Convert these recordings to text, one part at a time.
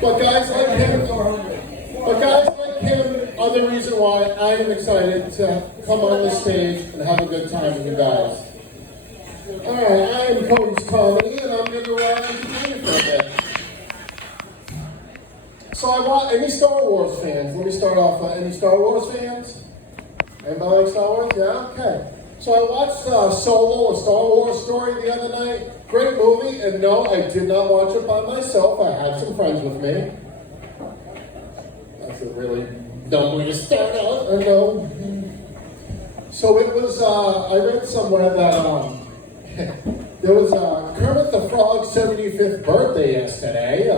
But guys like him are the reason why I am excited to come on the stage and have a good time with you guys. Alright, I am Kody's Komedy, and I'm going to entertain you for a bit. So I want any Star Wars fans? Let me start off. Any Star Wars fans? Anybody like Star Wars? Yeah? Okay. So I watched Solo, a Star Wars story the other night. Great movie, and no, I did not watch it by myself. I had some friends with me. That's a really dumb way to start out, I know. So it was, I read somewhere that there was Kermit the Frog's 75th birthday yesterday.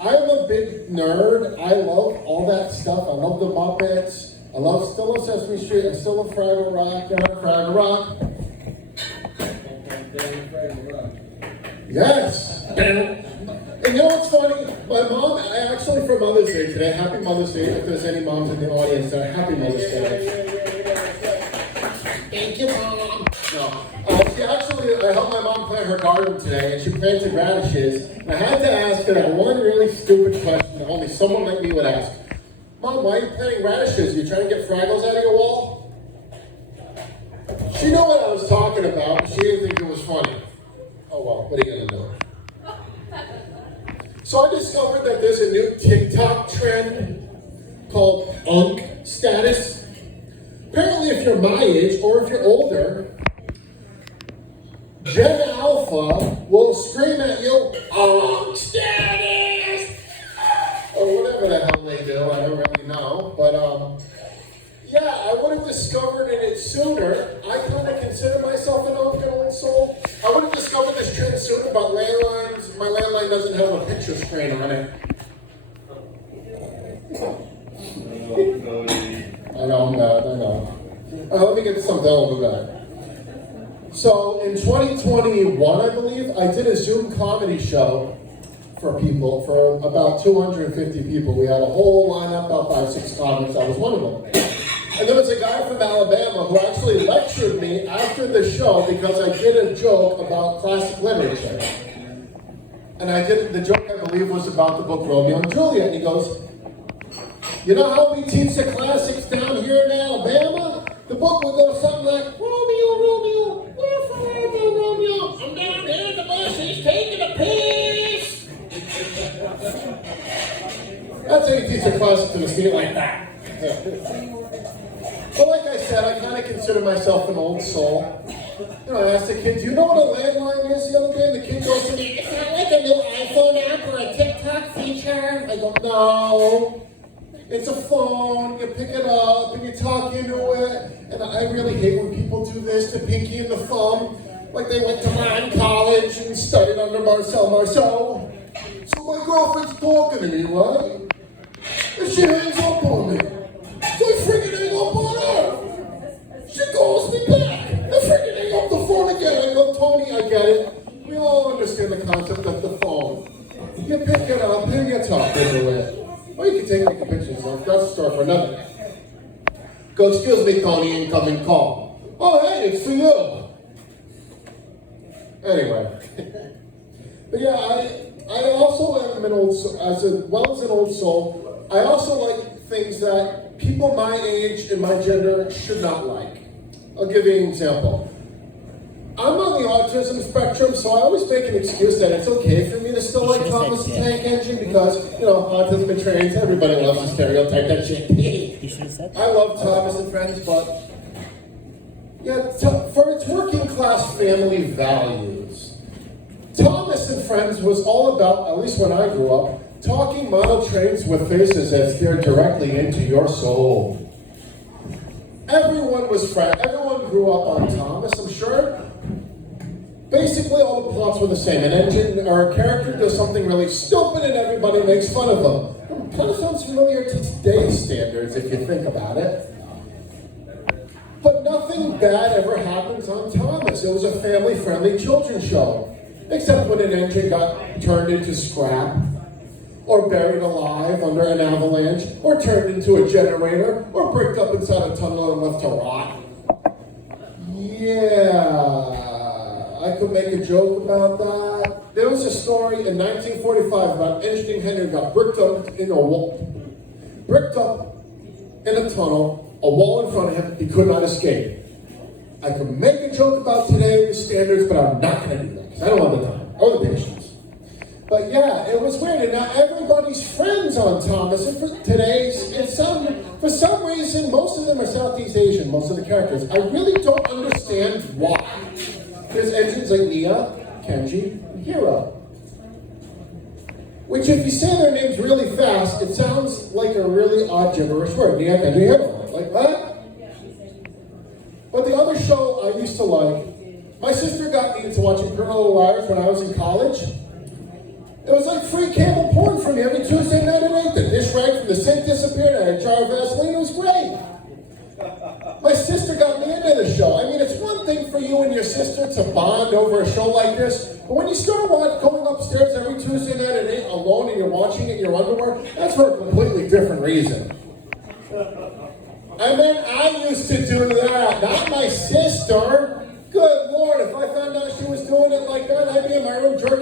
I'm a big nerd. I love all that stuff. I love the Muppets. I still love Sesame Street. I still love Fraggle Rock. Fraggle Rock. Yes. And you know what's funny? My mom, actually for Mother's Day today, happy Mother's Day, if there's any moms in the audience there, happy Mother's Day. Thank you, Mom. No. I helped my mom plant her garden today, and she planted radishes. And I had to ask her that one really stupid question that only someone like me would ask. Mom, why are you planting radishes? You trying to get Fraggles out of your wall? She knew what I was talking about, but she didn't think it was funny. Oh well, what are you gonna do? So I discovered that there's a new TikTok trend called Unk status. Apparently if you're my age, or if you're older, Gen Alpha will scream at you, Unk status! Or whatever the hell they do, I don't really know. But yeah, I would have discovered it sooner. I kind of consider myself an old soul. I would have discovered this trend sooner, but landlines, my landline doesn't have a picture screen on it. I know. Let me get to something else with that. So in 2021, I believe, I did a Zoom comedy show for people, for about 250 people. We had a whole lineup, about 5-6 comics. I was one of them. And there was a guy from Alabama who actually lectured me after the show because I did a joke about classic literature. And the joke, I believe, was about the book Romeo and Juliet. And he goes, you know how we teach the classics down here in Alabama? The book would go something like, Romeo, where forever, Romeo? I'm down here in the bus, he's taking a piss. That's how you teach a classic to the student like that. But like I said, I kind of consider myself an old soul. You know, I asked the kid, do you know what a landline is the other day? And the kid goes to me, it's not like a new iPhone app or a TikTok feature. I go, no. It's a phone, you pick it up and you talk into it. And I really hate when people do this, the pinky and the thumb. Like they went to Ryan College and studied under Marcel Marceau. So my girlfriend's talking to me, right? And she hangs up on me. So I freaking hang up on her. She calls me back. I freaking hang up the phone again. I go, Tony, I get it. We all understand the concept of the phone. You pick it up and you talk into it. Or you can take a picture of that's a story for another day. Go, excuse me, Tony, incoming call. Oh, hey, it's for you. Anyway. But yeah, I also am an old soul, as well as an old soul. I also like things that people my age and my gender should not like. I'll give you an example. I'm on the autism spectrum, so I always make an excuse that it's okay for me to still like Thomas the Tank Engine because, you know, autism and trains, everybody loves to stereotype that shit. I love Thomas and Friends, but yeah, for its working class family values, Thomas and Friends was all about, at least when I grew up, talking model trains with faces that stare directly into your soul. Everyone grew up on Thomas, I'm sure. Basically, all the plots were the same. An engine or a character does something really stupid and everybody makes fun of them. It kind of sounds familiar to today's standards if you think about it. But nothing bad ever happens on Thomas. It was a family-friendly children's show. Except when an engine got turned into scrap, or buried alive under an avalanche, or turned into a generator, or bricked up inside a tunnel and left to rot. Yeah. I could make a joke about that. There was a story in 1945 about Interesting Henry got bricked up in a tunnel, a wall in front of him, he could not escape. I could make a joke about today's standards, but I'm not going to do that, because I don't have the time, or the patience. But yeah, it was weird, and now everybody's friends on Thomas, and for some reason, most of them are Southeast Asian, most of the characters. I really don't understand why. There's engines like Nia, Kenji, and Hiro. Which, if you say their names really fast, it sounds like a really odd gibberish word. Nia, Kenji, Hiro. Like, what? But the other show I used to like, my sister got me into watching Pretty Little Liars when I was in college. It was like free cable porn for me every Tuesday night at 8. The dish rag from the sink disappeared, I had a jar of Vaseline, it was great. My sister got me into the show. I mean, it's one thing for you and your sister to bond over a show like this, but when you start going upstairs every Tuesday night at 8 alone and you're watching it in your underwear, that's for a completely different reason. I mean, I used to do that, not my sister. Good Lord, if I found out she was doing it like that, I'd be in my room jerking